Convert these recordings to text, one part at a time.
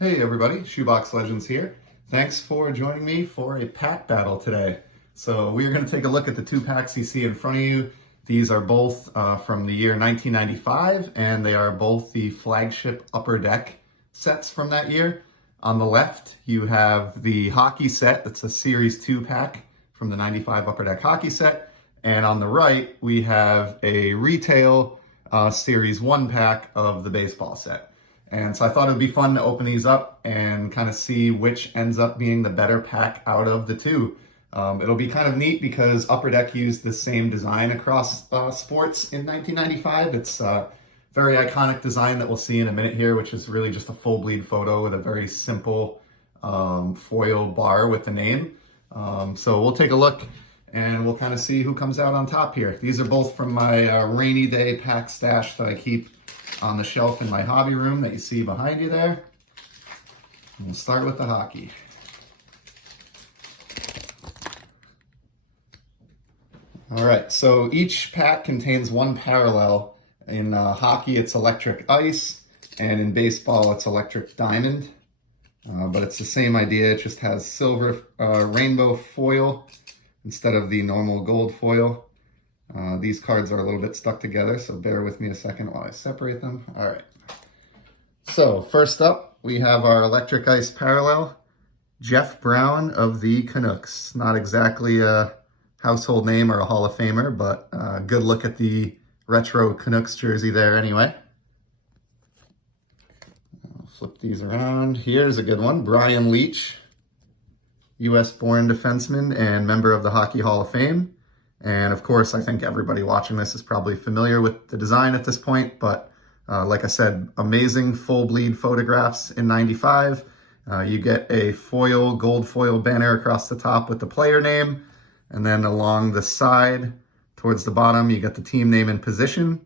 Hey everybody, Shoebox Legends here. Thanks for joining me for a pack battle today. So we're going to take a look at the two packs you see in front of you. These are both from the year 1995, and they are both the flagship Upper Deck sets from that year. On the left, you have the hockey set. That's a Series 2 pack from the 95 Upper Deck hockey set. And on the right, we have a retail Series 1 pack of the baseball set. And so I thought it would be fun to open these up and kind of see which ends up being the better pack out of the two. It'll be kind of neat because Upper Deck used the same design across sports in 1995. It's a very iconic design that we'll see in a minute here, which is really just a full bleed photo with a very simple foil bar with the name. So we'll take a look and we'll kind of see who comes out on top here. These are both from my rainy day pack stash that I keep on the shelf in my hobby room that you see behind you there. We'll start with the hockey. All right, so each pack contains one parallel. In hockey, it's electric ice, and in baseball, it's electric diamond. But it's the same idea, it just has silver rainbow foil instead of the normal gold foil. These cards are a little bit stuck together, so bear with me a second while I separate them. All right. So first up, we have our electric ice parallel, Jeff Brown of the Canucks. Not exactly a household name or a Hall of Famer, but good look at the retro Canucks jersey there anyway. I'll flip these around. Here's a good one, Brian Leetch, US-born defenseman and member of the Hockey Hall of Fame. And of course, I think everybody watching this is probably familiar with the design at this point, but like I said, amazing full bleed photographs in 95. You get a foil, gold foil banner across the top with the player name, and then along the side towards the bottom, you get the team name and position,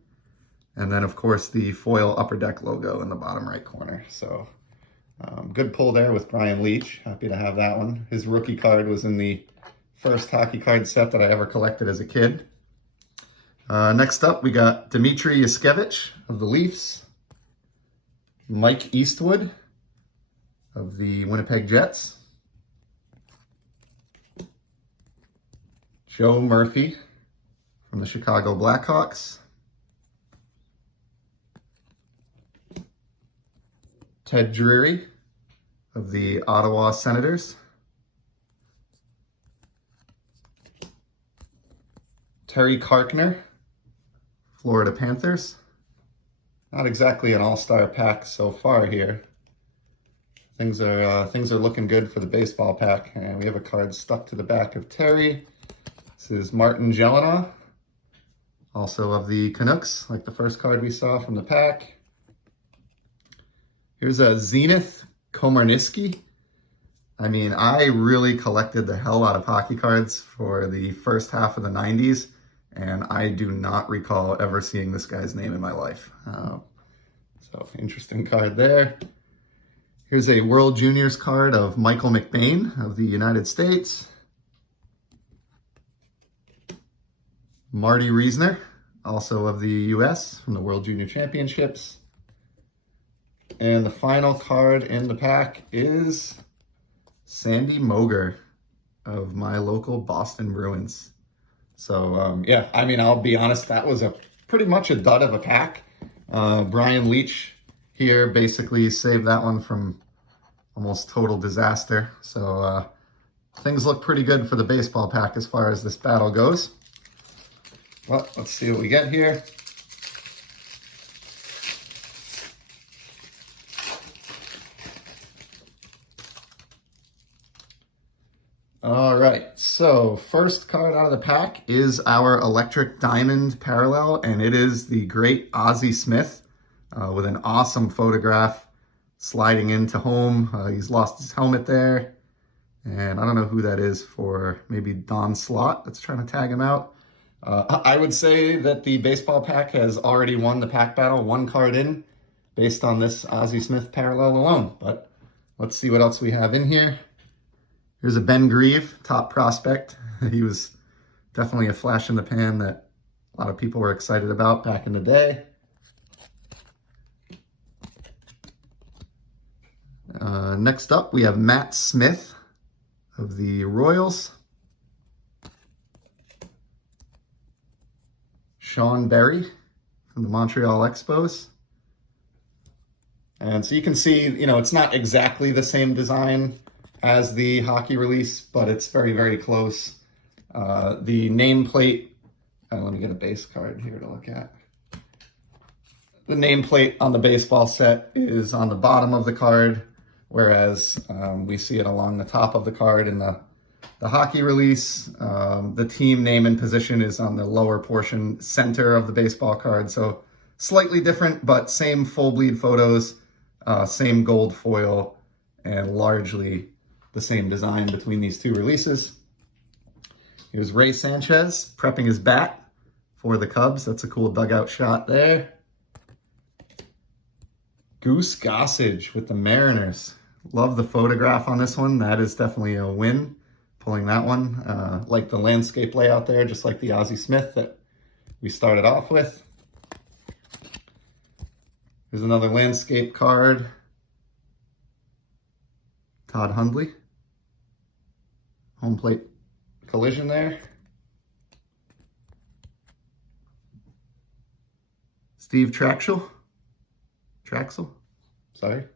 and then of course the foil Upper Deck logo in the bottom right corner. So good pull there with Brian Leetch. Happy to have that one. His rookie card was in the first hockey card set that I ever collected as a kid. Next up, we got Dmitry Yushkevich of the Leafs, Mike Eastwood of the Winnipeg Jets, Joe Murphy from the Chicago Blackhawks, Ted Drury of the Ottawa Senators, Terry Karkner, Florida Panthers. Not exactly an all-star pack so far here. Things are looking good for the baseball pack, and we have a card stuck to the back of Terry. This is Martin Gelinas, also of the Canucks, like the first card we saw from the pack. Here's a Zenith Komarniski. I mean, I really collected the hell out of hockey cards for the first half of the 90s. And I do not recall ever seeing this guy's name in my life. So interesting card there. Here's a World Juniors card of Michael McBain of the United States. Marty Reisner, also of the US from the World Junior Championships. And the final card in the pack is Sandy Moger of my local Boston Bruins. So, yeah, I mean, I'll be honest, that was pretty much a dud of a pack. Brian Leetch here basically saved that one from almost total disaster. So things look pretty good for the baseball pack as far as this battle goes. Well, let's see what we get here. All right, so first card out of the pack is our Electric Diamond Parallel, and it is the great Ozzie Smith with an awesome photograph sliding into home. He's lost his helmet there, and I don't know who that is for, maybe Don Slott that's trying to tag him out. I would say that the baseball pack has already won the pack battle, one card in, based on this Ozzie Smith parallel alone, but let's see what else we have in here. Here's a Ben Grieve, top prospect. He was definitely a flash in the pan that a lot of people were excited about back in the day. Next up, we have Matt Smith of the Royals. Sean Berry from the Montreal Expos. And so you can see, it's not exactly the same design as the hockey release, but it's very, very close. The nameplate, let me get a base card here to look at. The nameplate on the baseball set is on the bottom of the card, whereas we see it along the top of the card in the hockey release. The team name and position is on the lower portion center of the baseball card. So slightly different, but same full bleed photos, same gold foil, and largely the same design between these two releases. Here's Ray Sanchez prepping his bat for the Cubs. That's a cool dugout shot there. Goose Gossage with the Mariners. Love the photograph on this one. That is definitely a win, pulling that one. Like the landscape layout there, just like the Ozzie Smith that we started off with. Here's another landscape card. Todd Hundley. Home plate collision there. Steve Traxel, sorry.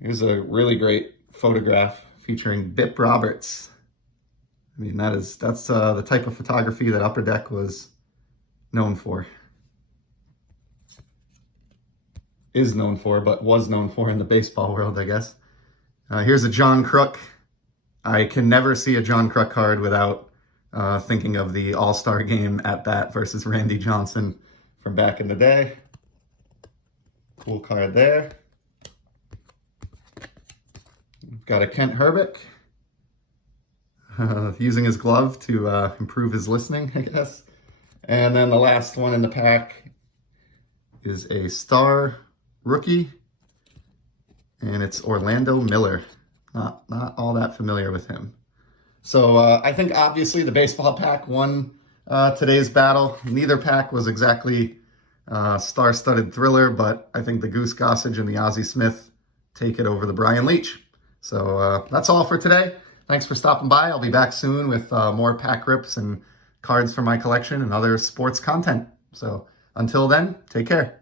Here's a really great photograph featuring Bip Roberts. I mean, that's the type of photography that Upper Deck was known for. Is known for, but was known for in the baseball world, I guess. Here's a John Kruk. I can never see a John Kruk card without thinking of the All-Star Game at bat versus Randy Johnson from back in the day. Cool card there. Got a Kent Hrbek using his glove to improve his listening, I guess. And then the last one in the pack is a Star rookie, and it's Orlando Miller. Not all that familiar with him. So I think obviously the baseball pack won today's battle. Neither pack was exactly star-studded thriller, but I think the Goose Gossage and the Ozzie Smith take it over the Brian Leetch. So that's all for today. Thanks for stopping by. I'll be back soon with more pack rips and cards from my collection and other sports content. So until then, take care.